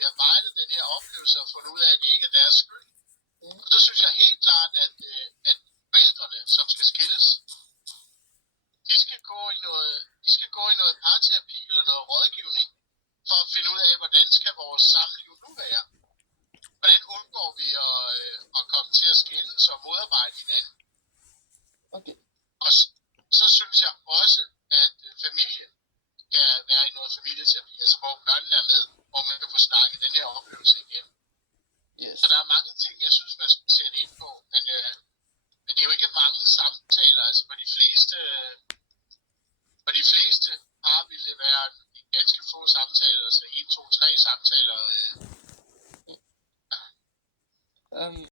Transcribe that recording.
bliver fejlet den her oplevelse og fundet ud af, at det ikke er deres skyld. Og så synes jeg helt klart, at forældrene, som skal skilles, de skal gå i noget parterapi eller noget rådgivning, for at finde ud af, hvordan skal vores samliv nu være. Hvordan undgår vi at komme til at skilles og modarbejde hinanden. Okay. Og så synes jeg også, at familien kan være i noget familieterapi, altså hvor børnene er med, hvor man kan få snakket den her oplevelse igen. Yes. Så der er mange ting, jeg synes, man skal sætte ind på, men det er jo ikke mange samtaler, altså på de fleste par vil det være en ganske få samtaler, altså 1, 2, 3 samtaler.